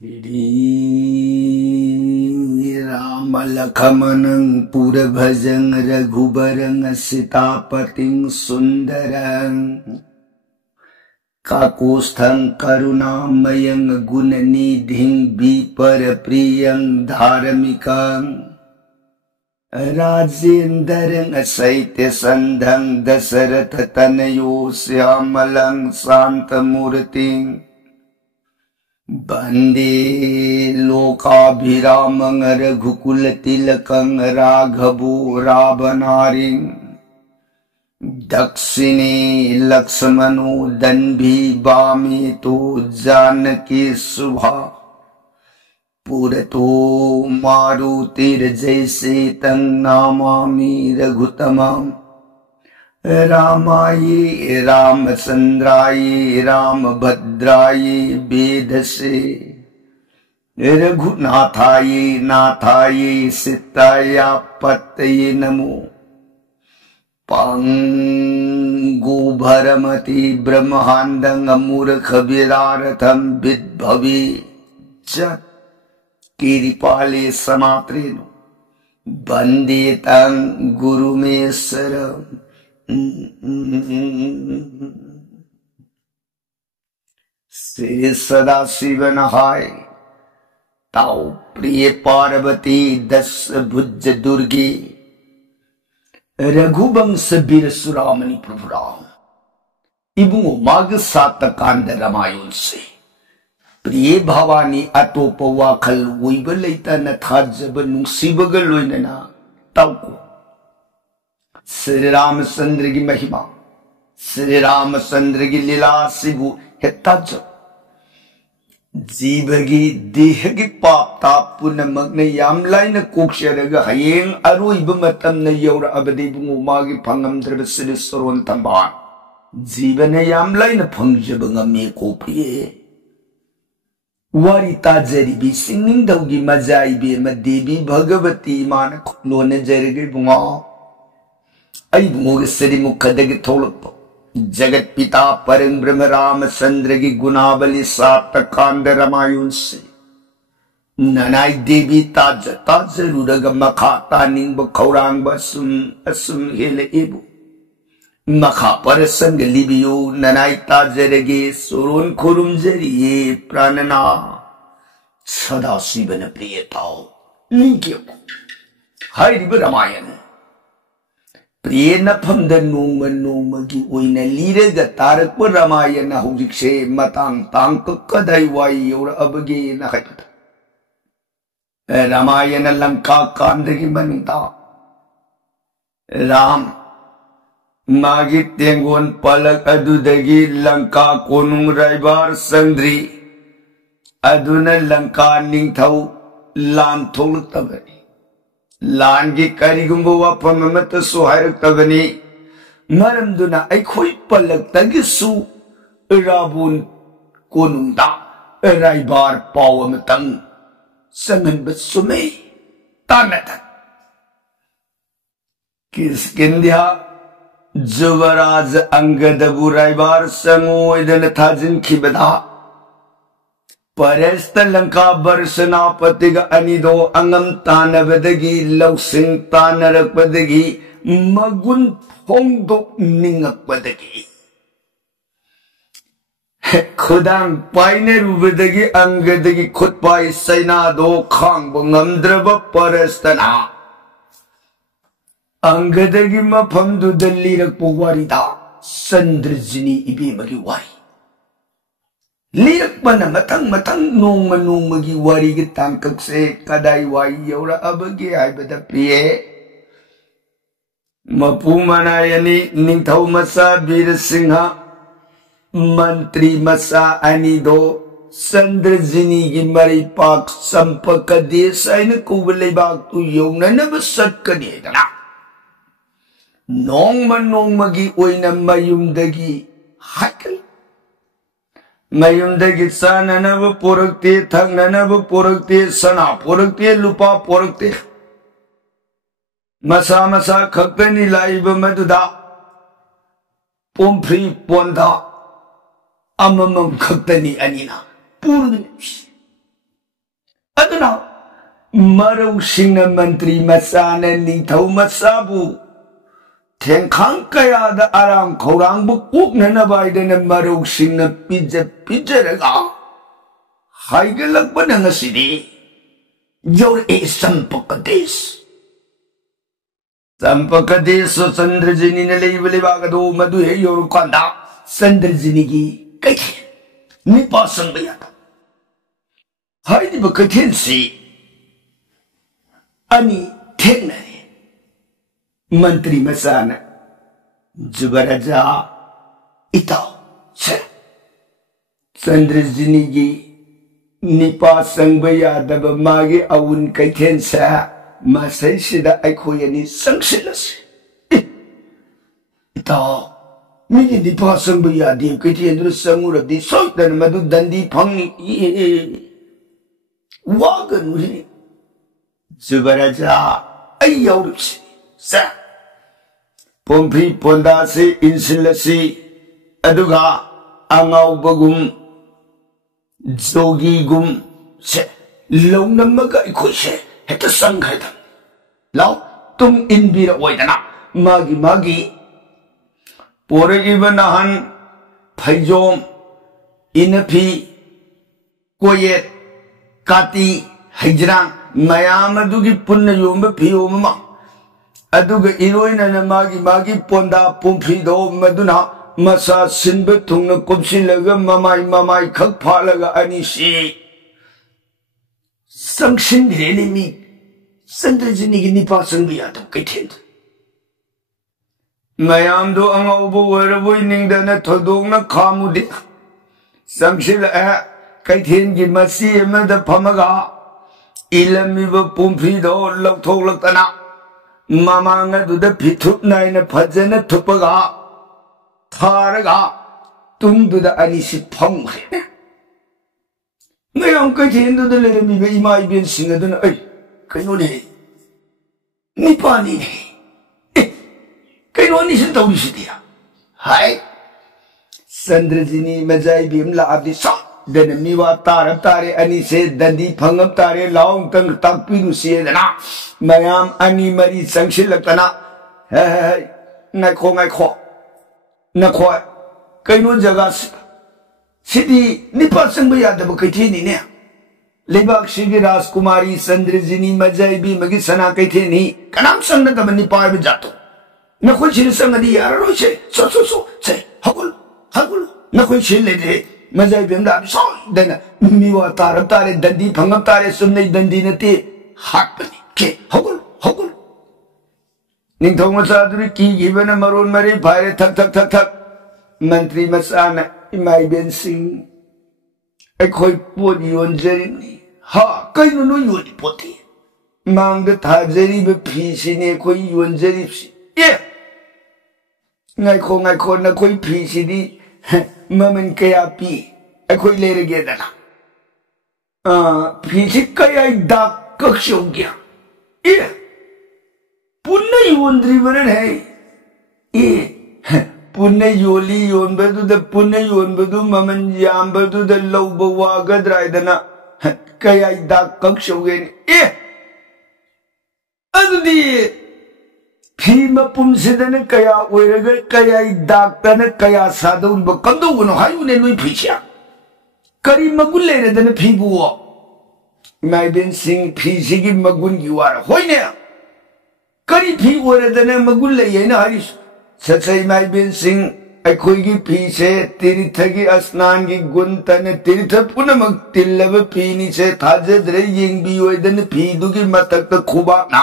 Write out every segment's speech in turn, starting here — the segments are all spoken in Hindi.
श्री राम लखमनं पुरभजं रघुबरं सीतापतिं सुंदरं काकुस्थं करुणामयं गुणनिधिं विपरप्रियं धार्मिकं राजेन्द्रं सैत्यसन्धं दशरथतनयो श्यामलं शान्तमूर्तिं वंदे लोकाभिरामं रघुकुलतिलकं राघवो रावणारिं दक्षिणे लक्ष्मणो दन्भी वामे तो जानकी शुभा पुरतो मारुतिर्जयसे तं नमामि रघुतमं रामाय रामचंद्राय रामभद्राय वेधसे रघुनाथाय नाथाय सीताय पतये नमो पंगु भरमति ब्रह्मांडं मूर्खविरारथं विद्भवे च कृपाले समात्रेनु वंदे तं गुरुमेश्वरम् श्री सदाशिव नहाय ताऊ प्रिय पार्वती दस भुज दुर्गे रघुवंश वीर सुरामणि प्रभु राम इबुंगो माग सातकांड रामायण से प्रिय भवानी अतोप वाखल वोइब लेतन थाजब नुंसीबग लोइनना ताऊको श्री रामचंद्र की महिमा श्री रामचंद्र की लीला सिबु हेताज जीव की देह की पाप तापुन मग्न याम लाइन कोक्षरग हयेंग अरोइब मतम न यौर अबदि बुंगो मागी फंगमद्रब श्री सरोन तंबान जीवन याम लाइन फंगजब ngame को प्रिय वारी ताजरी भी सिंगिंग दौगी मजाई बे म देवी भगवती मान लोने जरगे बुंगा श्री मुखदगी थोलप जगत पिता परम ब्रह्म रामचंद्र की गुणावली सातकांड रामायण से ननाई देवी ताज ताज रुरग मखा तानिंग खौरांग बसुम असुम हेले एबु मखा पर संग लिबियो ननाई ताजरगे सोरोन खुरुम जरिए प्राणना सदा शिवन प्रियताओ लिंक्यो हाइरिब रामायण प्रिय नफमद नोंग नोंगी ओइना लीरगा तारक रामायण हौजिकसे मतांग तांक कदाई वाई यौर अबगे न हाइबदा रामायण लंका कांडगी मनुंदा राम मागी तेंगोन पलक अदुदगी लंका कोनुंग रायबार संद्री अदुना लंका निंगथौ लान थोलतबनी लान की करिगुंबो वाफम अमत सुहायरक्तबनी मरमदुना अखोई पलक्तगिसु राबुन कोनुंदा रायबार पाव अमतंग संगनब सुमे तानत किसकिंद्या जुवराज अंगदबु रायबार संगोयदन थाजिन खिबदा परस्त लंका बरसनापतिग अनिदो अंगम तानबदगी लौसिंग तानरकपदगी मगुन फोंदो निंगकपदगी खुदांग पाइने रुबदगी अंगदगी खुदपाई सैनादो खांगबो ngमद्रब परस्तना अंगदगी मफमदुद लिरकपो वारिदा चंद्रजिनी इबेमगी वारी लिरकपन मतंग मतंग नोंग नोंगी वारी की तांकक से कदाई वाई यौरा अबगे आइबदा प्रिय मपू मनायनी निंथौ मसा वीर सिंह मंत्री मसा अनिदो चंद्रजिनी की मरी पाक संपक देश आइन कुबलेबाग तु यौननब सत्कनेदना नोंगमगी ओइना मयुमदगी हाकल मयुमदगी चाननब पोरक्ते थंगनब पोरक्ते सना पोरक्ते लुपा पोरक्ते मसा मसा खक्तनी लाइब मदुदा पोंफ्री पोंदा अममम खक्तनी अनिना पूर्ण aduna marau singna mantri masana ningthau masabu thengkhang kaya da aram khorang bu kukna na baidana marau singna pijaraga haigalak bananga sidi your a sampakadesh so Chandrajini na leibale bagado madu he yor kanda Chandrajini gi kai ni pasang bayata haidi ba kaithen si ani thengnare mantri masana Jubaraja itaw se Chandrajini gi nipa sangba yadaba magi awun kaithen sa masai sida aikhoyani sangsilasi itaw migi nipa sangba yadi kaithen dur sanguradi soitan madu dandi phangi wagan uri Jubaraja ay yaurupsi sa pompi pondasi insilasi aduga angaw bagum jogi gum se law namaga ikoi se heta sanghaidam law tum inbira oidana magi pore ibanahan phaijom inapi koyet kati hijrang mayam adugi punna yomba phiyoma aduga iroina na magi ponda pumphi do maduna masa sinba thungna kopsilaga mamai khak phalaga ani si sangshin reni mi Chandrajini gi nipa sangbi yadam kaithen mayam do angau bo waraboi ningdana thodongna khamude samshil kaithen gi masi amada phamaga ilamiba pumphi do lokthok laktana mamanga duda phithup naina phajana thupaga tharaga tungduda anisi phangre mayam kaithen duda leramiba ima iben singaduna ai kaino ne nipani ne kaino ni sin tawri sidia hai Chandrajini majai bim la abdi sa dana miwa tarap tare ani se dandi phangap tare laung tang takpiru se dana mayam ani mari sangsilakana hai ngai kho na khoi kaino jaga sidi nipa sangba yadaba kaitheni ne lebak shigi Rajkumari Chandrajini majaibi magi sana kaitheni kanam sangna taba nipa ba jato na khoi chiri sangadi yararo se so se hagul na khoi chile de majaibi amda so dana miwa tarap tare dandi phangap tare sumnai dandi nate hatpani ke hagul ningthong masaduri ki gibana maron mari bhaire thak mantri masana imai ben sing akhoi pot yonjari ha kaino no yoni poti mangda thajari be phisi ne khoi yonjari psi ye ngai kho na khoi phisi di maman kaya pi akhoi lerege dana phisi kaya dak kakshogya ye punna yondri baran hai ye punna yoli yonbadu da punna yonbadu maman yambadu da lawba wagadraidana kaya dak kakshogeni adudi phima pumsidana kaya oiraga kaya daktana kaya sadun ba kandoguno hayune lui phisya kari magul leredana phibuwa mai ben sing phisi magun giwara hoine kari phi oiradana magul leyena haris satsai mai ben sing akhoi gi phi se tirithagi asnan gi guntana tirith punamak tillaba phi ni se thajadre yengbi oidana phi dugi matak ta khuba na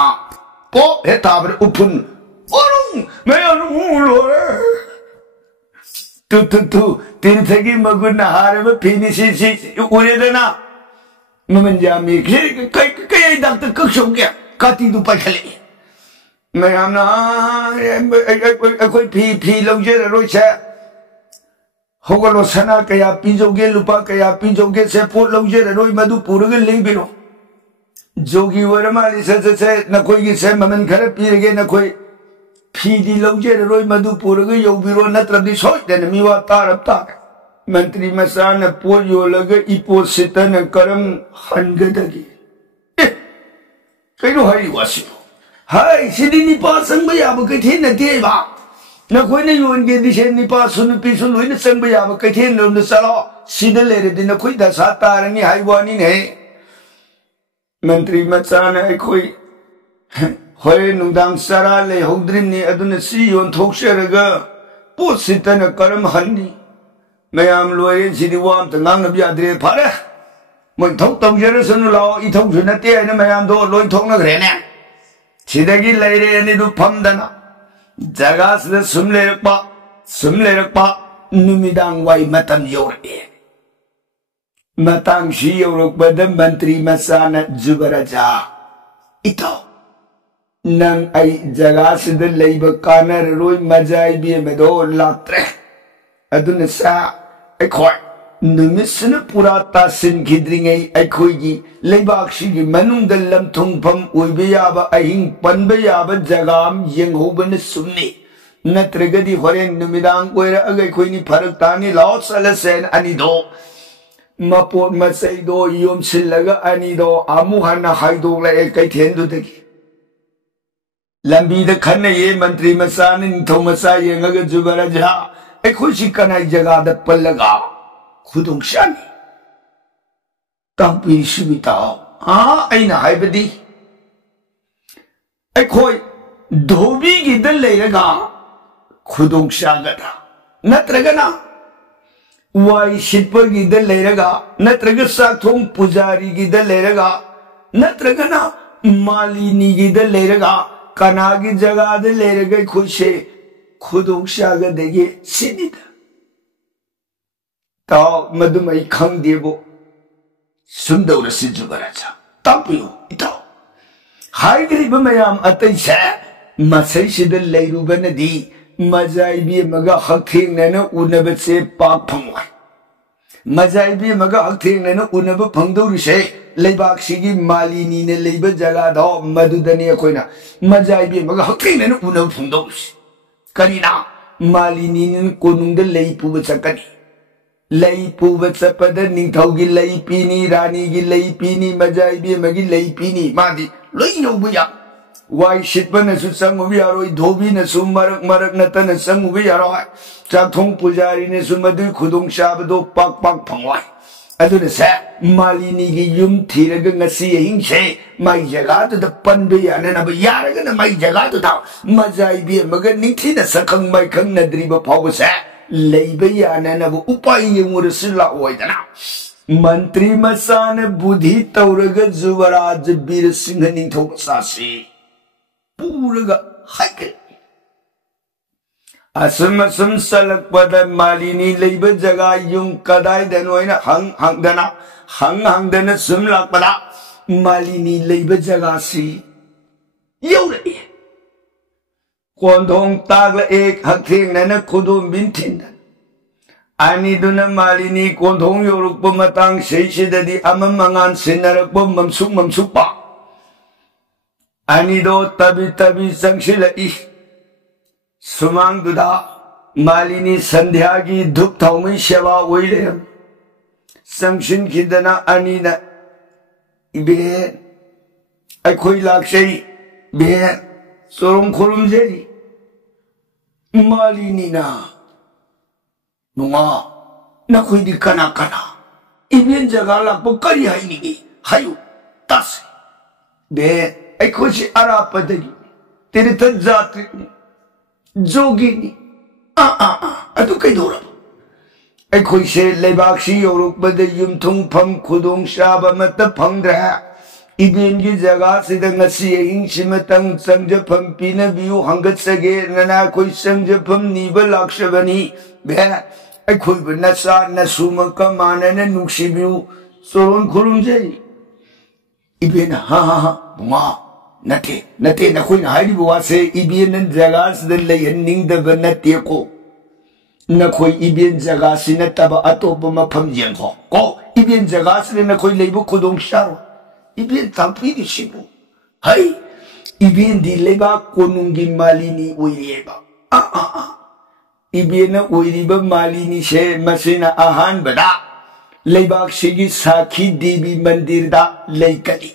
po he tabre upun orung mayanu lo tu tirithagi magun haraba phi ni si oiradana maman jami kai doctor kakshogya kati du pakhale mayam na akhoi phi longje roi se hogolo sana kaya pinjoge lupa kaya pinjoge se pot longje roi madu purage leibiro jogi waramali se nakhoi gi se maman khara pirege nakhoi phi di longje roi madu purage yobiro natradi soi den miwa tarap ta mantri masana po yolaga ipo sitana karam hangadagi कहीं हरी वासी हाय सिदी निपा संग याब कहीं नते बा नखोइने योन के दिशे निपा सुन पीसुन लोइने संग याब कहीं लोम चलो सिद लेरे दिन नखोइ दशा तारनी हाइवानी ने मंत्री मचाना अखोइ होय नुंदांग सरा ले हौद्रिमनी अदुन सि योन थोक्सरगा पोत सितन करम हन्नी मैम लोरे सिदी वाम तंगांग नबी आद्रे फारे मैं थोक तौजरसनु लाओ इथोक नते आइना मैम दो लोइ थोकनग्रेने सिदगी लेरे अनिदु फमदना जगासदा सुम लेरक्पा नुमिदांग वाई मतम योरए मतंग सी योरक्पद मंत्री मसाना जुबराजा इतो नंग आई जगासदा लेब कानर रोय मजाई बी मेदो लात्रे अदुन सा अखोय नुमिसना पुरा तासिन खिद्रिंगै अखोयगी लेबाक्सिगी मनुंग लमथुंगफम ओइबे याबा अहिंग पनबे याबा जगाम येंगहोबन सुमनी नत्रगदी होरेन नुमिदांग ओइरा अगैखोयनी फरक तानी लाओ सलसेन अनिदो मपोट मसैदो योमसिलगा अनिदो आमुहना हाइदोगला कैथेनदुदगी लंबीद खन्ने ये मंत्री मसान निथौ मसा येंगगा जुबराजा अखोयसी कनाई जगादा पल्लगा खुदोंशानी तांपी सुबिता अइना हाइबदी अखोय धोबी गिद लेरगा खुदोंशागदा नत्रगना वाई शिल्प गिद लेरगा नत्रग साथों पुजारी गिद लेरगा नत्रगना मालिनी गिद लेरगा कनागी जगाद लेरगा खुशे खुदोंशागदगे सिनिदा ताओ मधुमई खंग देबो सुंदर से जुबराजा तापियो इताओ हाइग्रीब मयाम अतैसे मसै सिद लेरुबनदी मजाइबी मगा हथेंगनना उनबसे पाक फंगवाय मजाइबी मगा हथेंगनना उनब फंगदौरिसे लेबाक्सिगी मालिनी ने लेब जगा दो मधुदनी अखोइना मजाइबी मगा हथेंगनना उनब फंगदौरिसे करीना मालिनी ने कोनुंग लेइ पुब चकनी लई पुब चपद निंथौगी लई पीनी रानी की लई पीनी मजाइबी मगी लई पीनी मादी लोई यौबया वाई शिटपन सु संगुबी यारोय धोबी न सु मरक मरक नतन संगुबी यारोय चाथों पुजारी ने सु मदु खुदुंग शाबदो पाक पाक फंगवाय अदुन से मालिनी की युम थीरग ngasi हिंसे माई जगात द पनबे याननब यारग न माई जगात दा मजाइबी मग निथि न सकंग माई खंग नद्रिब फावसे लेबे याननब उपाय यमुरसिला ओइदना मंत्री मसान बुद्धि तौरग जुबराज बीर सिंह निंथौ सासी पूरग हाइके असम असम सलक पद मालिनी लेबे जगा युं कदाय दनोइना हंग दना सुम लापदा मालिनी लेबे जगा सी यौरे कोंधों तागला एक हथेंगनना खुदुम बिनथिंदन अनिदुना मालिनी कोंधों योरुप मतांग सेसिददी अमम मंगान सिनरप ममसुपा अनिदो तबी संगसिलई सुमांग दुदा मालिनी संध्या की धूप थौमी सेवा ओइले संगसिन खिदना अनिना इबे अखोई लाक्षई बे सोरम खोरम जेरी मालिनी ना नुआ नखोइदी कना इबेन जगा लापो करी हाइनिगी हायु तस बे अखोसी अरापदगी तेरे तक जात्री जोगिनी अदु कैदोरा अखोइसे लेबाक्सी योरुकबद युमथुंग फम खुदोंग शाब मत फंगद्रा इबेन की जगह से ngasi हिंग सिमतंग संजफम पीना बियु हंगत सगे नना कोई संजफम नीब लाक्षबनी बे अखोई बनसा नसुम कमानन नुक्सिबियु सोरन खुरुम जेरी इबेन हा बुमा नते नखोई हाइबो वासे इबेन जगह से लेयनिंग द बनते को नखोई इबेन जगह से नतब अतोब मफम जेंखो को इबेन जगह से नखोई लेबो खुदोंग शारो इबेन तांपी दिसिबो हाय इबेन दी लेबा कोनुंगी मालिनी ओइरेबा इबेन ओइरिबा मालिनी से मसेना आहान बदा लेबाक सिगी साखी देवी मंदिर दा लेकली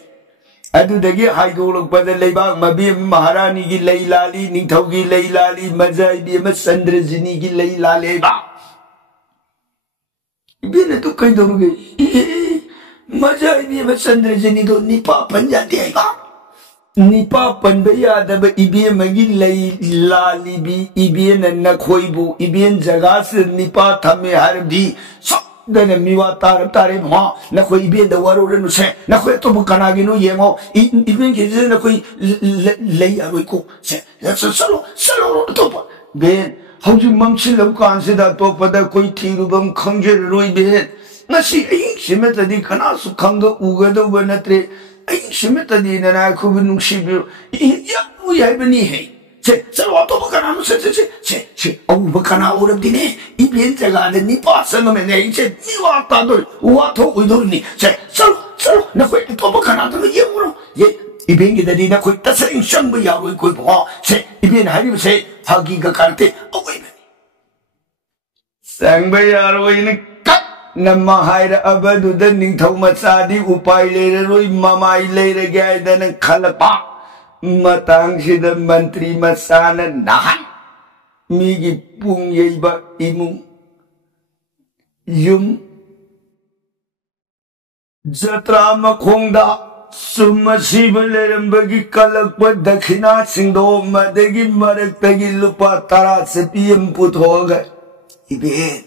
ꯑꯗꯨꯗꯒꯤ ꯍꯥꯏꯗꯣꯛꯂꯛꯄꯗ ꯂꯩꯕꯥꯛ ꯃꯕꯦꯝ ꯃꯍꯥꯔꯥꯅꯤꯒꯤ ꯂꯩ ꯂꯥꯜꯂꯤ, ꯅꯤꯡꯊꯧꯒꯤ ꯂꯩ ꯂꯥꯜꯂꯤ, ꯃꯖꯥꯏꯕꯤ ꯑꯃ ꯆꯟꯗ꯭ꯔꯖꯤꯅꯤꯒꯤ ꯂꯩ ꯂꯥꯜꯂꯤ ꯍꯥꯏꯕ꯫ 이변에 또 그이도록에 맞아이비 마찬가지니도 니빠 번자대 아이가 니빠 번배야다바 이비에마기 레이 라리비 이비에는 나코이부 이비엔 자가스 니빠 탐메 하르비 썩다네 미와 따르따레 뭐 나코 이비엔다 와로르 누세 나코 또 북가나기노 예모 이비엔 계제 나코 레이 하고 있고 세 서로 또벤 hꯧji mamchilam kansida topada koi thirubam khangjer roibe ngasi aing simetadi kana su khanga ugada banatre aing simetadi nana khub nungsibi ya uyabani he che salo to bakana no che au bakana urabdine ibien jaga de ni pasang me ne che ni wa ta do wa tho uidurni che salo na koi to bakana do yemuro ye ibien ge dadi na koi tasring shang ya roi koi bo che ibien hari se hagiga karte Sangbayaroi cut Namahira Abaduda Ningtau Masadi Upai later Roi Mamai later guy than a Kalapa Matang Shida Mantri Masana Nahan Migi Pung Yeba Imu Yum Zatrama Konda Summa Sivalam Bagi Kalakwa Dakina Sindo Madegi Marakagi Lupa Tara Sepium Puthoga Ibeen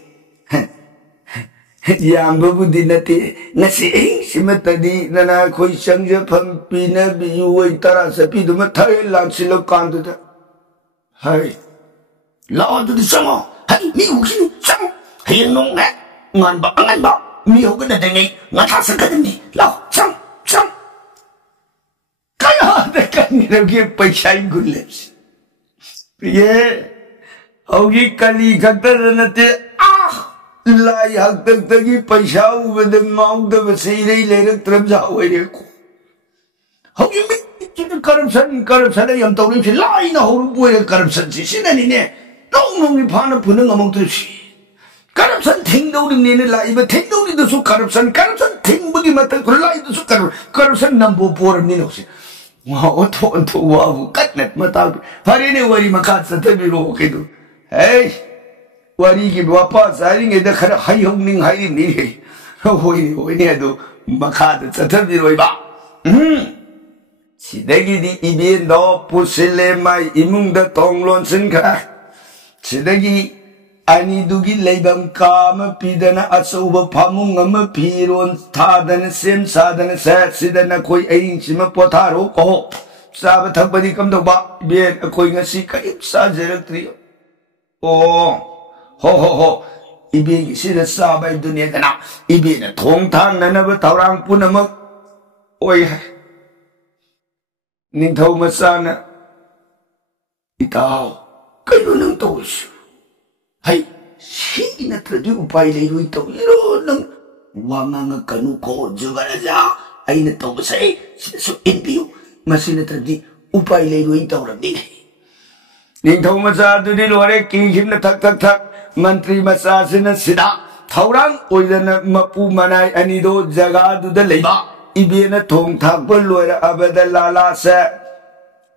Yambabudi nati nasi simatadi nana koi sangja pampina biyuway tara sapi duma thay lang sila kanto da hay lao do di sango hay mi ukin sang hay nong nga ngan ba mi hoga na dengai nga thasa kadani lao sang kaya da kanina ki paisay gulips priye hogi kali kaktar nati Lai hak tagi paisa ubeda ngau da basirei lerak tramja oireko hogi mi corruption yam tawri si lai na horu boy corruption si sinani ne nong ni phana phuna ngamong tu si corruption thingdo ni ne lai ba thingdo ni du su corruption thingbugi mata ko lai du su corruption nambo por ni no si wa oto wa katnet mata phari ne wari makat sa tabi ro kedu hey Warigi Wapa Saring at the Hayong Hai Ni Hoynedo Makad Sataviroiba Sidegi di Ibien do Pusile mai imung da Tonglon Sinka Sidegi Ani Dugi Labam Kama Pidana Asoba Pamungama Piron Tadan Sim Sadan Sat Sidana Koi Ainchima Potaro Ko Sabatabadi come to Bak Bien a Koinga Sika Sajera Trio Oh ho ibi sida sabai dunia dana ibi na thong thang na ba taurang punamak oi ningthau masana itaw kayo nang tos hay si na tradi upai lero itaw iro nang wanga kanu ko jugaraja ay na to say so inbiyo masina tradi upai lero itaw ramdi ningthau masana di lore ki hin na thak Mantri Masasina Sida Taurang Oidana Mapu Manai Anido Jagadu the Leba Ibina Tong Tapulura Abada Lala Se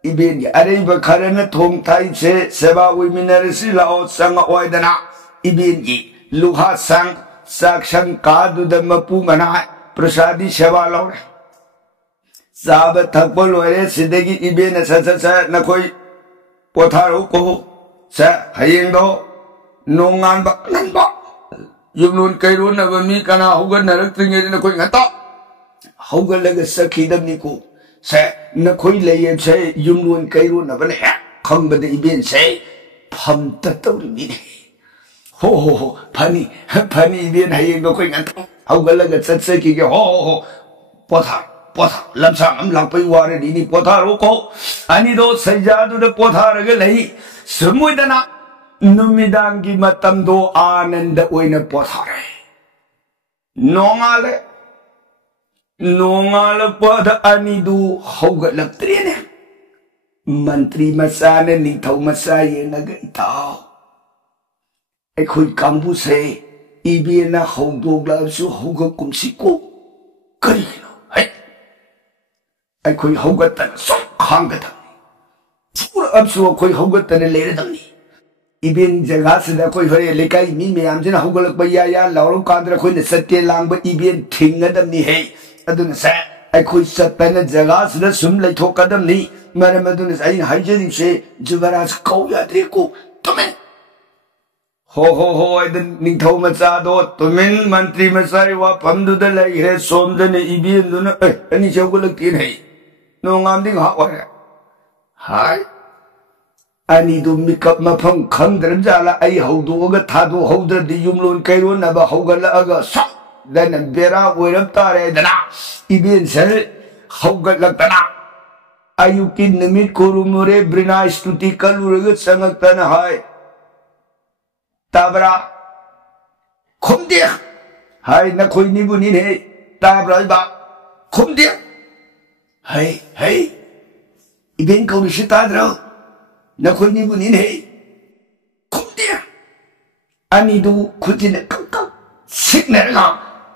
Ibin Areba Karana Tong Tai Se Seba Wiminarisi Lao Sanga Oidana Ibin Luha Sang Sakshan Kadu the Mapu Manai Prasadi Seba Laura Saba Tapulure Sidegi Ibina Sasa Nakoi Potaro Ko Sa Hayendo Nongan ba nanba yumlun kairun na mi kana hugan narak tringe na koi ngata hugan laga sakhidam ni ko se na koi leye se yumlun kairun na ban he kham ba de ibin se pham ta taw ni ho phani ibin haye ga koi ngata hugan laga sat se ki ge ho potha lamsang am lang pai ware ni potha ro ko ani do sajadu de potha ra ga lei sumuidana Numidangi matamdo ananda oina pothare. Nongale pada anidu hoga laptrine. Mantri masana ni tau masaye naga itaw. Ekhoy kambu se ibina hogdo glabsu hoga kumsiko. Karino, hai. ꯑꯩꯈꯣꯏ ꯍꯧꯒꯠꯇꯅ ꯁꯨꯝ ꯈꯥꯡꯒꯗꯕꯅꯤ ꯄꯨꯔꯛꯑꯕꯁꯨ ꯑꯩꯈꯣꯏ ꯍꯧꯒꯠꯇꯅ ꯂꯩꯔꯗꯕꯅꯤ ꯏꯚꯦꯟ ꯖꯒꯥꯁꯤꯗ ꯑꯩꯈꯣꯏ ꯍꯣꯔꯦꯟ ꯂꯩꯀꯥꯏ ꯃꯤ ꯃꯌꯥꯝꯁꯤꯅ ꯍꯧꯒꯠꯂꯛꯄ ꯌꯥ ꯂꯥꯎꯔꯀꯥꯟꯗ ꯑꯩꯈꯣꯏꯅ ꯆꯠꯇꯦ ꯂꯥꯡꯕ ꯏꯚꯦꯟ ꯊꯤꯡꯒꯗꯕꯅꯤ ꯍꯦ ꯑꯗꯨꯅ ꯁꯦ ꯑꯩꯈꯣꯏ ꯆꯠꯇꯅ ꯖꯒꯥꯁꯤꯗ ꯁꯨꯝ ꯂꯩꯊꯣꯛꯀꯗꯕꯅꯤ ꯃꯔꯝ ꯑꯗꯨꯅ ꯑꯩꯅ ꯍꯥꯏꯖꯔꯤꯕꯁꯦ ꯖꯨꯕꯔꯥꯖ ꯀꯧ ꯌꯥꯗ꯭ꯔꯦꯀꯣ ꯇꯨꯃꯤꯟ ꯍꯣ ꯑꯗ ꯅꯤꯡꯊꯧ ꯃꯆꯥꯗꯣ ꯇꯨꯃꯤꯟ ꯃꯟꯇ꯭ꯔꯤ ꯃꯆꯥꯒꯤ ꯋꯥꯐꯝꯗꯨꯗ ꯂꯩꯈ꯭ꯔꯦ ꯁꯣꯝꯗꯅ ꯏꯚꯦꯟꯗꯨꯅ ꯑꯅꯤꯁꯦ ꯍꯧꯒꯠꯂꯛꯇꯦꯅꯦ ꯅꯣꯡꯉꯥꯝꯗꯤ ꯉꯥꯏꯍꯥꯛ ꯑꯣꯏꯔꯦ ꯍꯥꯏ ꯑꯅꯤꯗꯨ ꯃꯤꯀꯞ ꯃꯐꯝ ꯈꯪꯗ꯭ꯔꯖꯥꯠꯂ ꯑꯩ ꯍꯧꯗꯣꯛꯑꯒ ꯊꯥꯗꯣꯛꯍꯧꯗ꯭ꯔꯗꯤ ꯌꯨꯝꯂꯣꯟ ꯀꯩꯔꯣꯟꯅꯕ ꯍꯧꯒꯠꯂꯛꯑꯒ ꯁꯣꯝꯗꯅ ꯕꯦꯔꯥ ꯑꯣꯏꯔꯝ ꯇꯥꯔꯦꯗꯅ ꯏꯚꯦꯟꯁꯦ ꯍꯧꯒꯠꯂꯛꯇꯅ ꯑꯌꯨꯛꯀꯤ ꯅꯨꯃꯤꯠ ꯈꯨꯔꯨꯝꯃꯨꯔꯦ ꯕ꯭ꯔꯤꯅꯥ ꯁ꯭ꯇꯨꯇꯤ ꯀꯜꯂꯨꯔꯒ ꯆꯪꯉꯛꯇꯅ ꯍꯥꯏ ꯇꯥꯕ꯭ꯔꯥ ꯈꯨꯝꯗꯦ ꯍꯥꯏ ꯅꯈꯣꯏꯅꯤꯕꯨꯅꯤꯅꯦ ꯇꯥꯕ꯭ꯔꯥ ꯏꯕ ꯈꯨꯝꯗꯦ ꯍꯩ ꯏꯚꯦꯟ ꯀꯧꯔꯤꯁꯤ ꯇꯥꯗ꯭ꯔꯣ ꯅꯈꯣꯏꯅꯤꯕꯨꯅꯤꯅꯦ ꯈꯨꯝꯗꯦ ꯑꯅꯤꯗꯨ ꯈꯨꯠꯁꯤꯅ ꯀꯛ ꯁꯤꯛꯅꯔꯒ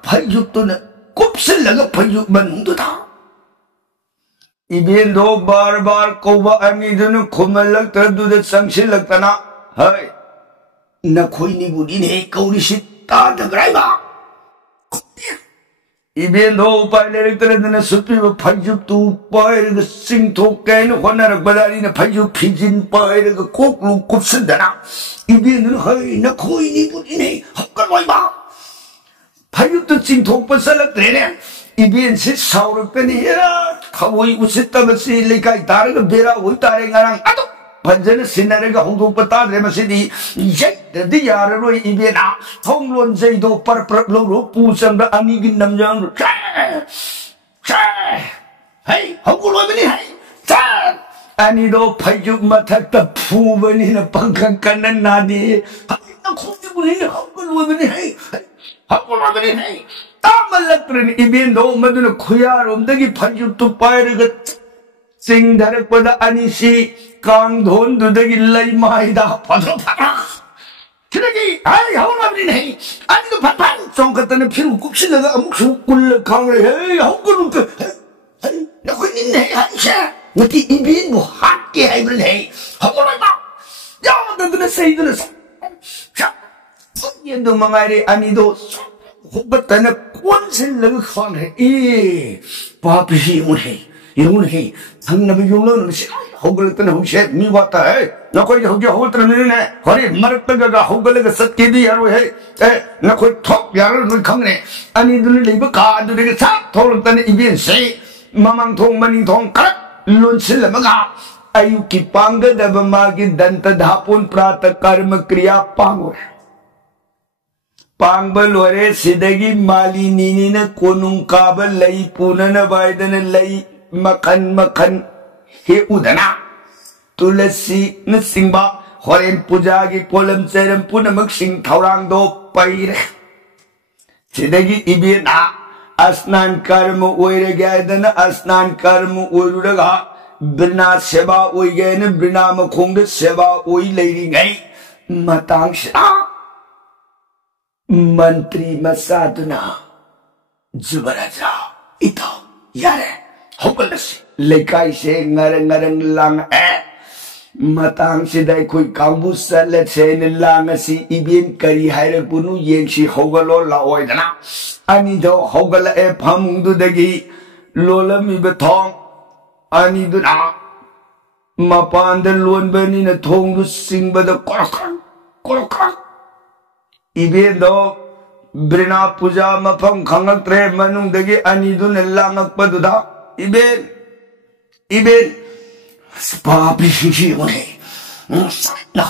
ꯐꯩꯖꯨꯞꯇꯨꯅ ꯀꯨꯞꯁꯤꯜꯂꯒ ꯐꯩꯖꯨꯞ ꯃꯅꯨꯡꯗꯨꯗ ꯏꯚꯦꯟꯗꯣ ꯕꯥꯔ ꯀꯧꯕ ꯑꯅꯤꯗꯨꯅ ꯈꯨꯝꯍꯜꯂꯛꯇ꯭ꯔꯗꯨꯗ ꯆꯪꯁꯤꯜꯂꯛꯇꯅ ꯍꯩ ꯅꯈꯣꯏꯅꯤꯕꯨꯅꯤꯅꯦ ꯀꯧꯔꯤꯁꯤ ꯇꯥꯗꯕ꯭ꯔꯥ ꯏꯕ ꯏꯚꯦꯟꯗꯣ ꯎꯄꯥꯏ ꯂꯩꯔꯛꯇ꯭ꯔꯗꯅ ꯁꯨꯠꯄꯤꯕ ꯐꯩꯖꯨꯞꯇꯨ ꯄꯥꯏꯔꯒ ꯆꯤꯡꯊꯣꯛꯀꯦꯅ ꯍꯣꯠꯅꯔꯛꯄꯗ ꯑꯩꯅ ꯐꯩꯖꯨꯞ ꯐꯤꯖꯤꯟ ꯄꯥꯏꯔꯒ ꯀꯣꯛꯂꯨ ꯀꯨꯞꯁꯤꯟꯗꯅ ꯏꯚꯦꯟꯗꯨꯅ ꯍꯩ ꯅꯈꯣꯏꯅꯤꯕꯨꯅꯤꯅꯦ ꯍꯧꯒꯠꯂꯣꯏꯕ ꯐꯩꯖꯨꯞꯇꯨ ꯆꯤꯡꯊꯣꯛꯄ ꯆꯠꯂꯛꯇ꯭ꯔꯦꯅꯦ ꯏꯚꯦꯟꯁꯤ ꯁꯥꯎꯔꯛꯇꯅꯤ ꯍꯦꯔꯥ ꯊꯑꯣꯏ ꯎꯁꯤꯠꯇꯕꯁꯤ ꯂꯩꯀꯥꯏ ꯇꯥꯔꯒ ꯕꯦꯔꯥ ꯑꯣꯏ ꯇꯥꯔꯦ ꯉꯔꯥꯡ ꯑꯗꯨ ꯐꯖꯅ ꯁꯤꯟꯅꯔꯒ ꯍꯧꯗꯣꯛꯄ ꯇꯥꯗ꯭ꯔꯦ ꯃꯁꯤꯗꯤ ꯌꯩꯗ꯭ꯔꯗꯤ ꯌꯥꯔꯔꯣꯏ ꯏꯚꯦꯟꯅ ꯊꯣꯡꯂꯣꯟ ꯖꯩꯗꯣ ꯄꯔꯞ ꯂꯧꯔꯣ ꯄꯨ ꯆꯪꯕ ꯑꯅꯤꯒꯤ ꯅꯝꯖꯥꯡꯗꯣ ꯍꯩ ꯍꯧꯒꯠꯂꯣꯏꯕꯅꯤ ꯍꯩ ꯑꯅꯤꯗꯣ ꯐꯩꯖꯨꯞ ꯃꯊꯛꯇ ꯐꯨꯕꯅꯤꯅ ꯄꯪꯀꯟ ꯀꯟꯅ ꯅꯥꯗꯦ ꯈꯣꯡꯖꯤꯕꯨꯅꯤꯅ ꯍꯧꯒꯠꯂꯣꯏꯕꯅꯤ ꯍꯩ ꯍꯧꯒꯠꯂꯣꯏꯕꯅꯤ ꯍꯩ ꯇꯥꯃꯜꯂꯛꯇ꯭ꯔꯅꯤ ꯏꯚꯦꯟꯗꯣ ꯃꯗꯨꯅ ꯈꯨꯌꯥꯔꯣꯝꯗꯒꯤ ꯐꯩꯖꯨꯞꯇꯨ ꯄꯥꯏꯔꯒ ꯆꯤꯡꯊꯔꯛꯄꯗ ꯑꯅꯤꯁꯤ ꯀꯥꯡꯊꯣꯟꯗꯨꯗꯒꯤ ꯂꯩꯃꯥꯏꯗ ꯐꯗ꯭ꯔꯣ ꯁꯤꯗꯒꯤ ꯍꯩ ꯍꯧꯒꯠꯂꯣꯏꯕꯅꯤ ꯍꯩ ꯑꯅꯤꯗꯣ ꯐꯠ ꯆꯣꯡꯈꯠꯇꯅ ꯐꯤꯔꯨ ꯀꯨꯞꯁꯤꯜꯂꯒ ꯑꯃꯨꯛꯁꯨ ꯀꯨꯜꯂ ꯈꯥꯡꯔꯦ ꯍꯩ ꯍꯧꯒꯠꯂꯨ ꯍꯩ ꯅꯈꯣꯏꯅꯤꯅꯦ ꯍꯩꯁꯦ ꯉꯁꯤ ꯏꯚꯦꯟꯕꯨ ꯍꯥꯠꯀꯦ ꯍꯥꯏꯕꯅꯤ ꯍꯩ ꯍꯧꯒꯠꯂꯣꯏꯕ ꯌꯥꯗꯗꯅ ꯆꯩꯗꯨꯅ ꯌꯦꯟꯗꯨ ꯃꯉꯥꯏꯔꯦ ꯑꯅꯤꯗꯣ ꯍꯧꯒꯠꯇꯅ ꯀꯣꯟꯁꯤꯜꯂꯒ ꯈꯥꯡꯔꯦ ꯄꯥꯄꯤꯁꯤ ꯌꯦꯡꯉꯨꯅꯦ ꯊꯪꯅꯕ ꯌꯣꯡꯂꯣꯟꯕꯁꯤ ꯍꯧꯒꯠꯂꯛꯇꯅ ꯍꯧꯁꯦ ꯃꯤ ꯋꯥꯠꯇ ꯅꯈꯣꯏ ꯍꯧꯖꯤꯛ ꯍꯧꯒꯠꯇ꯭ꯔꯕꯅꯤꯅꯦ ꯍꯣꯔꯦꯟ ꯃꯔꯛꯇꯒ ꯍꯧꯒꯠꯂꯒ ꯆꯠꯀꯦꯗꯤ ꯌꯥꯔꯣꯏ ꯅꯈꯣꯏ ꯊꯣꯛ ꯌꯥꯔꯣꯏ ꯅꯣꯏ ꯈꯪꯅꯦ ꯑꯅꯤꯗꯨꯅ ꯂꯩꯕ ꯀꯥ ꯑꯗꯨꯗꯒꯤ ꯁꯥꯠ ꯊꯣꯛꯂꯛꯇꯅ ꯏꯚꯦꯟꯁꯤ ꯃꯃꯥꯡ ꯊꯣꯡ ꯃꯅꯤꯡ ꯊꯣꯡ ꯈꯔ ꯂꯣꯟꯁꯤꯜꯂꯝꯃꯒ ꯑꯌꯨꯛꯀꯤ ꯄꯥꯡꯒꯗꯕ ꯃꯥꯒꯤ ꯗꯟꯇ ꯙꯥꯄꯣꯟ ꯄ꯭ꯔꯥꯇ ꯀꯔꯃ ꯀ꯭रिꯌꯥ ꯄꯥꯡꯉꯨꯔꯦ ꯄꯥꯡꯕ ꯂꯣꯏꯔꯦ ꯁꯤꯗꯒꯤ ꯃꯥꯂꯤꯅꯤꯅꯤꯅ ꯀꯣꯅꯨꯡ ꯀꯥꯕ ꯂꯩ ꯄꯨꯅꯅꯕ ꯍꯥꯏꯗꯅ ꯂꯩ ꯃꯈꯟ ꯍꯦꯛꯎꯗꯅ ꯇꯨꯂꯁꯤꯅꯆꯤꯡꯕ ꯍꯣꯔꯦꯟ ꯄꯨꯖꯥꯒꯤ ꯄꯣꯠꯂꯝ ꯆꯩꯔꯝ ꯄꯨꯝꯅꯃꯛꯁꯤꯡ ꯊꯧꯔꯥꯡꯗꯣ ꯄꯩꯔꯦ ꯁꯤꯗꯒꯤ ꯏꯚꯦꯟꯅ ꯑꯁꯅꯥꯟ ꯀꯔꯃ ꯑꯣꯏꯔꯒꯦ ꯍꯥꯏꯗꯅ ꯑꯁꯅꯥꯟ ꯀꯔꯃ ꯑꯣꯏꯔꯨꯔꯒ ꯕ꯭ꯔꯤꯅꯥ ꯁꯦꯕꯥ ꯑꯣꯏꯒꯦꯅ ꯕ꯭ꯔꯤꯅꯥ ꯃꯈꯣꯡꯗ ꯁꯦꯕꯥ ꯑꯣꯏ ꯂꯩꯔꯤꯉꯩ ꯃꯇꯥꯡꯁꯤꯗ ꯃꯟꯇ꯭ꯔꯤ ꯃꯆꯥꯗꯨꯅ ꯖꯨꯕꯔꯥꯖ ꯏꯇꯥꯎ ꯌꯥꯔꯦ ꯍꯧꯒꯠꯂꯁꯤ ꯂꯩꯀꯥꯏꯁꯦ ꯉꯔꯪ ꯂꯥꯡꯉꯛꯑꯦ ꯃꯇꯥꯡꯁꯤꯗ ꯑꯩꯈꯣꯏ ꯀꯥꯡꯕꯨ ꯆꯠꯂꯁꯦꯅ ꯂꯥꯡꯉꯁꯤ ꯏꯚꯦꯟ ꯀꯔꯤ ꯍꯥꯏꯔꯛꯄꯅꯣ ꯌꯦꯡꯁꯤ ꯍꯧꯒꯠꯂꯣ ꯂꯥꯛꯑꯣꯏꯗꯅ ꯑꯅꯤꯗꯣ ꯍꯧꯒꯠꯂꯛꯑꯦ ꯐꯃꯨꯡꯗꯨꯗꯒꯤ ꯂꯣꯜꯂꯝꯃꯤꯕ ꯊꯣꯡ ꯑꯅꯤꯗꯨꯅ ꯃꯄꯥꯟꯗ ꯂꯣꯟꯕꯅꯤꯅ ꯊꯣꯡꯗꯨ ꯆꯤꯡꯕꯗ ꯀꯣꯔꯣꯛ ꯏꯚꯦꯟꯗꯣ ꯕ꯭ꯔꯤꯅꯥ ꯄꯨꯖꯥ ꯃꯐꯝ ꯈꯪꯉꯛꯇ꯭ꯔꯦ ꯃꯅꯨꯡꯗꯒꯤ ꯑꯅꯤꯗꯨꯅ ꯂꯥꯡꯉꯛꯄꯗꯨꯗ ꯏꯚꯦꯟ ꯄꯥꯄꯤꯁꯤꯡꯁꯤ ꯌꯦꯡꯉꯨꯅꯦ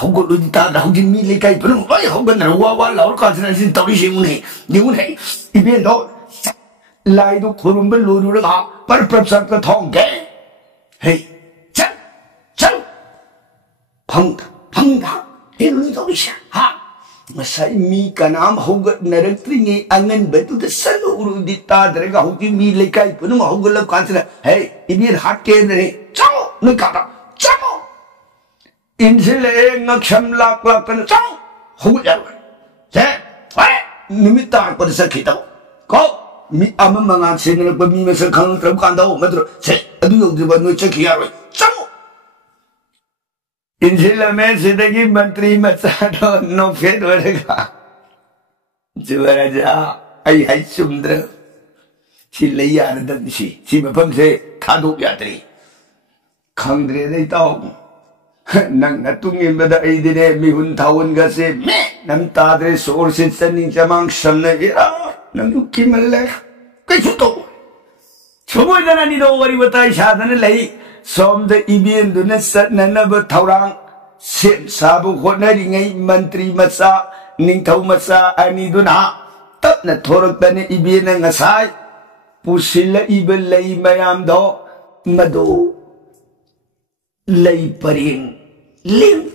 hogol ta da hogin mi le kai pru ai hogan na wa la ka na sin tawi shi mun he ibe do lai do khurum be lu lu la par par sa ka thong ge hey chal phang da he lu do sha ha masai mi kanam hogat naratri ni angan betu de salo uru di ta dre ga hogi mi le kai pru ma hogol ka na hey ibe hat ke ne chao ne ka da chao 인실에 락락락은 짱! 호구야. 제, 왜? 눈이 딱 버려서 기다고. 고! mi ama mangan sengalak pa mi masa khang trab kanda o madro se adu yogdiba noi chakhi yaroi chango injila me sidagi mantri macha no fed warega juwaraja ai hai sumdra si lei yardan si mafam se thadok yadri khangdre dai taw nang natung bada ai dine mi hun thawun ga se me nam ta dre sor se saning jamang samna ira nang kimalle kai chuto choboy dana ni do wari batai sadan lei som de ibien duna satnana ba thawrang sem sabu khonari ngai mantri macha ningthau macha ani duna tapna thorak bane ibien ngasai pusilla ibel lei mayam do madu lei paring lim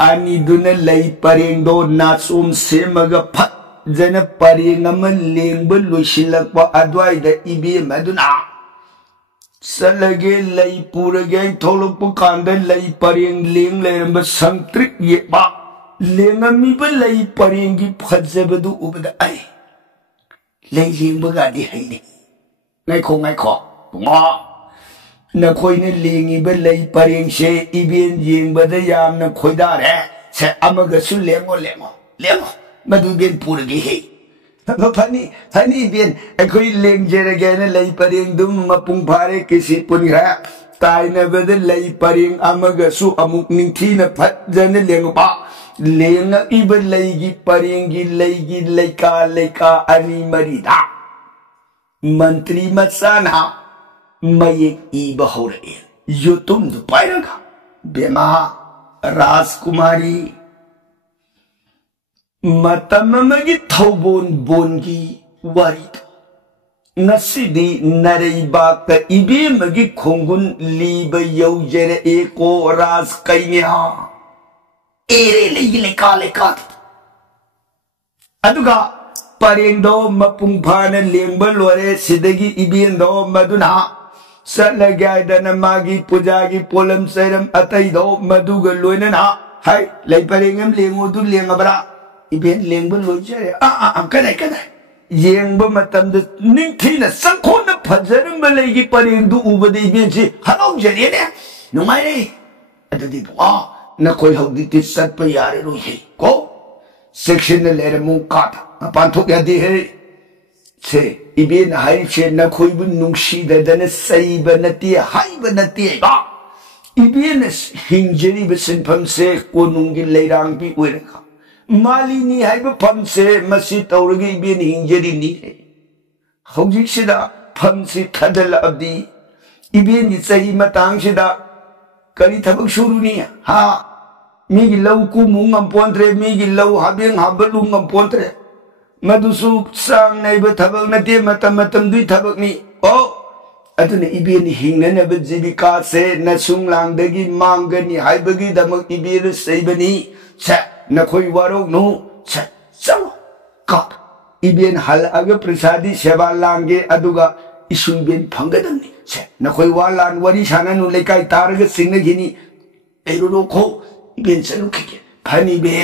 ani duna lei paring do nasum semaga phat jana paring ama lengba loisilakpa adwai da ibi maduna salage lei purage tholokpa kanda lei paring leng leramba sangtrik yeba lengami ba lei paring gi phajabadu ubada ai lei lengba ga di haini ngai kho nga na khoi ne lengi ba lei paring se ibien yeng ba da yam na khoi da re se amaga su lengo madu bien puragi he hani bien khoi leng jere ge na lei paring dum mapung phare kisi punra tai na ba da lei paring amaga su amuk ning thi na phat jana leng ba lenga iba lei gi paring gi leika ani marida mantri matsana mayek iba hore yo tum du pairaga bema Rajkumari matamamagi thobon bongi warit nasidi nareibakta ibe magi khongun liba yaujere eko ras kainya ere leka aduga parendo mapung phana lengba lore sidagi ibendo maduna Salagai dana magi pujagi polam seram atai do maduga loina na hai lai parengam lengo du lenga bara iben lengba lojare kadai yengba matam de ningthina sangkhona phajaram balegi pareng du ubade iben si halong jare ne numai re adudi ba na koi hodi ti sat pa yare ro he ko section le re mu kat panthok ya di he se ibin hai che na khoi bun nungsi da dana sai banati hai banati ba ibin hingjeri besin pham se konungi leirang bi oiraka mali ni hai ba pham se masi tauragi ibin hingjeri ni hojik sida pham si thadal abdi ibin ni sai matang sida kari thabak shuru ni ha mi gi lau ku mungam pontre mi gi lau habeng habalungam pontre madusu sang naiba thabak nate matam dui thabak ni o aduna ibin hingnana ba jibika se nasung langdagi mangani haibagi damak ibir seibani cha nakhoi warok no cha chang ka ibin hal aga prasadi seba langge aduga isung bin phangadamni cha nakhoi walan wari sananu lekai targa singna gini eruno kho ibin sanu khike phani be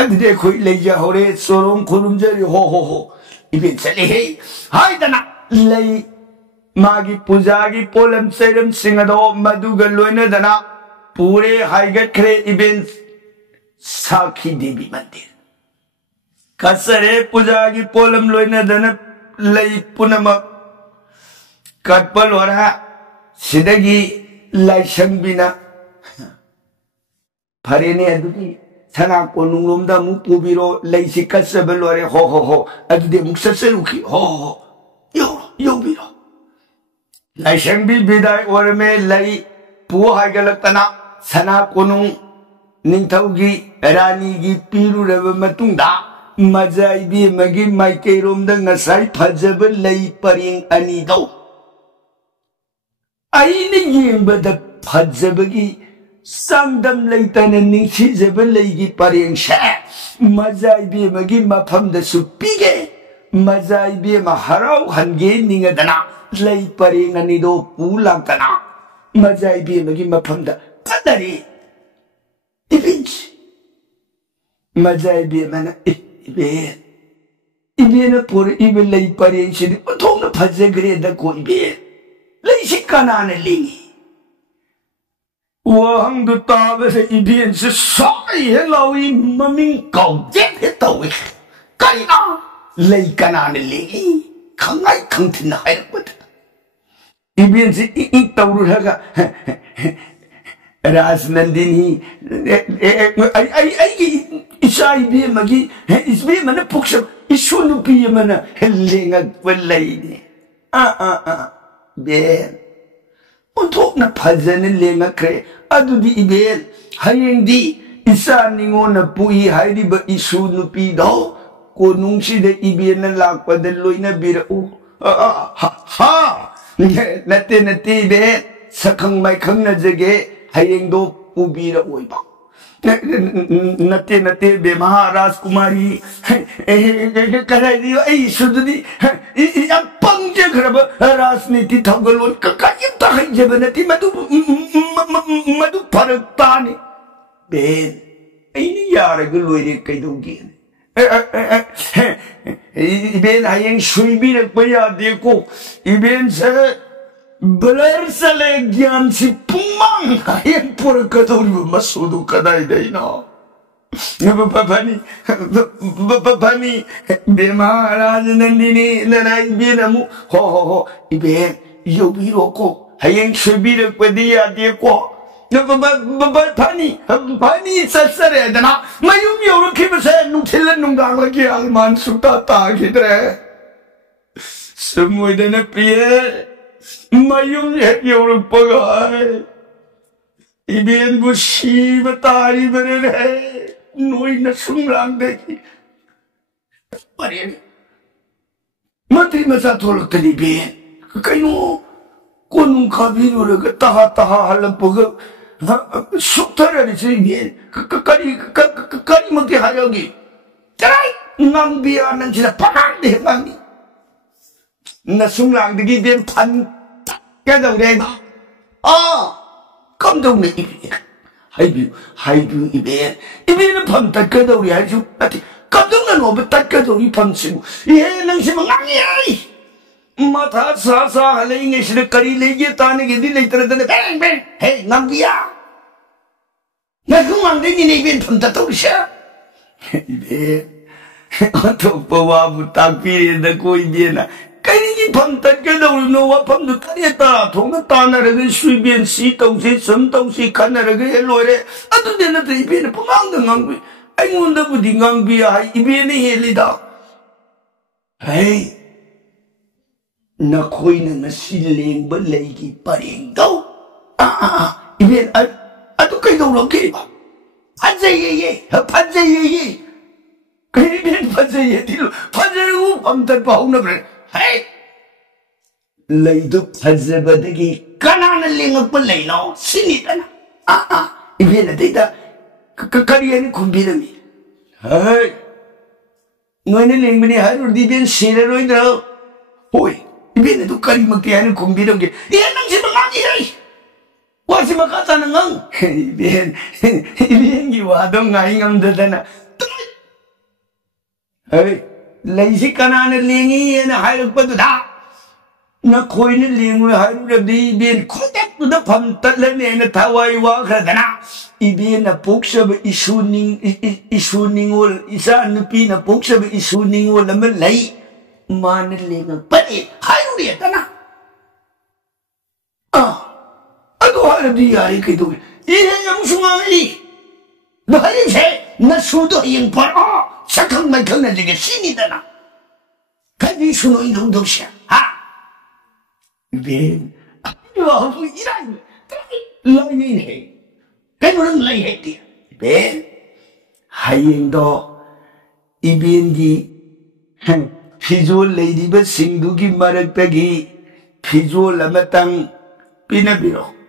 adde khoi leja hore sorong khurumjari ho ibin chali he hai dana lei magi pujagi polam seram singado maduga loina dana pure haigat khre ibin sakhi devi mandir kasare pujagi polam loina dana lei punama katpal wara sidagi laisang bina pharene adudi sana konunglomda mu pubiro leisi kasabel ware ho adude muksaseruki ho yo biro laisang bi bidai orme lai pu haigalakana sana konung ningthaugi rani gi piru raba matungda majai bi magi maikeiromda ngasai phajaba lei paring ani do aine yengbada phajabagi Sangdam laitana ningsi jaba leigi pareng sha majai bi magi mafam da supige majai bi ma harau hange ninga dana lei pareng ani do pulang kana majai bi magi mafam da kadari ibinch majai bi mana 이베는 보래 입을 레이 파리시니 통나 파제 그래다 고 이베 레이시 까나네 링이 왕도 따베서 이베는 사이에 라위 마밍 가우제 타위 까이나 레이 까나네 링이 강아이 강tin 하이거든 이베는 이 따우를 하가 Rajnandini ईसा इबे मगी इसबे मन पुक्ष इशु नुपी मन लेंग वल्लैनी बे उन्थोकना फजन लेंग क्रे अदुदी इबे हयेंदी ईसा निंगोन पुई हाइरिब इशु नुपी दो कोनुंगसिदे इबे न लाकपद लोइना बिरउ हा नते नते बे सखंग माइखंग न जगे हयेंदो उबीरा ओइबा नते बे महाराजकुमारी कराइदियो ऐ सुदुदी याम पंजे खरब राजनीति थगलोन ककाय तहै जेबनति मधु फरक तानी बेन ऐनी यारग लोइरे कैदोगी इबेन हयेंग सुइबिरक पया देखो इबेन से ब्लर सले ज्ञान सी पुमांग हयेंग पुर कदौरी मसूदु कदाई देना बनी बेमाराज नंदिनी लनाई बेनमु हो इबेन योबीरो को हयेंग सुइबिरक पदिया देखो फनी ससरे दना मयुम योरखिबसे नुथिल नुंगांगलगी अलमान सुता तागिद्रे समुइदन पिए मयुम योरपगा इबेन बुशीब तारी बरे नोई न सुंगरांग देखी अरे मंत्री मसा थोलकतनी बेन कइनो कोनुं खाबिरोरग तहा हलपग 숙탈하리지 이게 까리 먹게 하려기 짜라이 낭비하는 지나 파란데 망이 나 숭랑득이 된 판딱 깨달으래나 깜짝네 입에 하이뷰 입에는 판딱 깨달으리 하지 깜짝난 오버 딱 깨달으리 판치고 얘는 심은 앙이야 마타 사사 할래잉에 시를 까리 레게 따는 게 딜레이 떨어졌네 뱅뱅 헤이 낭비야 나 흥왕대니 내 입엔 던다 떠오르셔 입에 어떡보와 부탁비에다 고이비에나 까리기 펀다 깨다우리 너와 펀도 따리했다 통나 따나르게 수입엔 시동시 섬동시 가나르게 헬로에래 아두데나 더 입에는 뻥앙등 앙비 아이문다 부디 앙비야 입에는 헬리다 헤이 나 코이는 나 실랭버 레이기 빠링도 입에 아도 그이도 게 판제예예 그이면 판제예 뒤로 판제고 밤달 바우나 그래 헤이 레이도 판제버데기 까나는 랭업 레이노 신이다나 입에는 데이다 까리에는 곰비름이 헤이 너희는 랭분이 하루 디변 시레로이더 호이 입에는 도 까리 먹게 하는 곰비름 게 얘는 집은 아니야 와시마 가자는 건 이비행기 와도 나잉엄되잖아 에이 레이시 까나는 랭이 얘는 하이럭버도 나 코이는 랭을 하이럭버도 이비행 코덱도 밤달래는 타와이와 그러잖아 이비행나 복잡 이슈닝을 이사 누피나 복잡 이슈닝을 하면 레이 마는 랭을 빨리 하이럭이 했잖아 아도 하려도 야리 그도 이해 영숭아이 너희세 나 수도 영벌 착각만 경나지게 신이다나 가디 수노 이놈도시야 웬 와후 이란 라이해 배우는 라이해띠 웬 하이행도 이비엔기 피주얼 레이디버 싱두기 마력백이 피주얼 라마땅 피나비로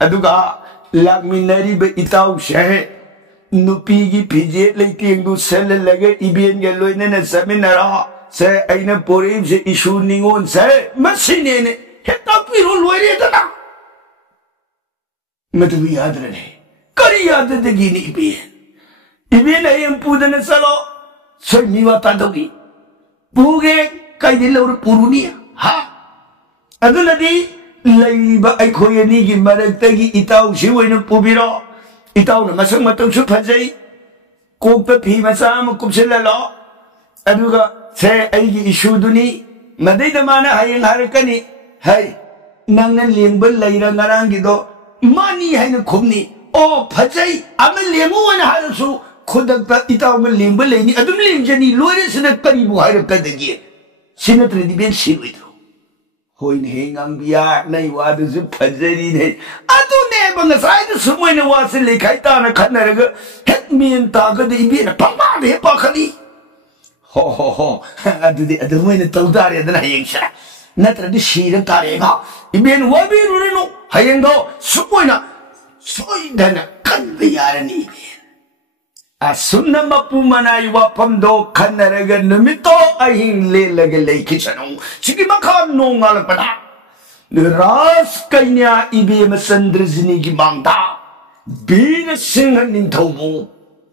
aduga lakminariba itaw siya nupigi pije leitingdu selalaga ibien ga loina na seminara sa ay na porim sa isu ningon sa masinene heta piro loire dana matuwi adrane kari adade gini ibien ay ang puda na salo sa miwa tadogi पुगे कई लौर पुरुनी हा अदुनदी लैबा अखोय अनिगी मरक्तगी इताउ सिवैन पुबिरो इताउ न मसक मतौसु फजै कोप फी मचा म कुपसिल्लो अदुगा से अइगी इशुदुनी मदैदा माना हयें हारकनी है नंगन लेंब लैरा ngaraंगिदो मानी हैन खुमनी ओ फजै अम लेमु वन हारसु खुदक्ता इताउ म लेंब लैनी अदुम लेंजनी लोरे सिना करिबु हारकदगी सिनत्रदि बेन सिलुइदो होइन हेंगांग बिया नै वादुजु फजरी नै अदुने बंगसाइद सुमोइन वासे लेखाइता न खनरग हेक मेन तागद इबेन पपा दे पाखली हो अदुदि अदुमोइन तौदारे दना हेंगसा नत्रदि सिर तारेगा इबेन वाबिरुनो हेंगो सुमोइना सोइदना कनबियारनी असुन्ना मपु मनाई वाफमदो खनरग नुमितो अहिंग लेलग लेखिसनु सिगी मखा नोंगाल पदा रास कन्या इबेम चंद्रजनी की मांगता बीर सिंह निंथौबो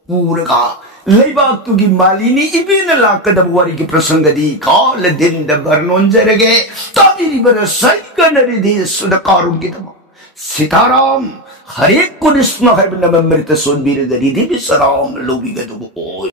पूरगा लेबाक्तुगी मालिनी इबेन लाकदब वारी की प्रसंगदी काल दिन द बरनोंजरगे ताबिरी बर सैकनरि देश द कारुम की तम सीताराम हरे कृष्ण है नममृत सोनबीर गरी देवी सराम लोबी गदु ओय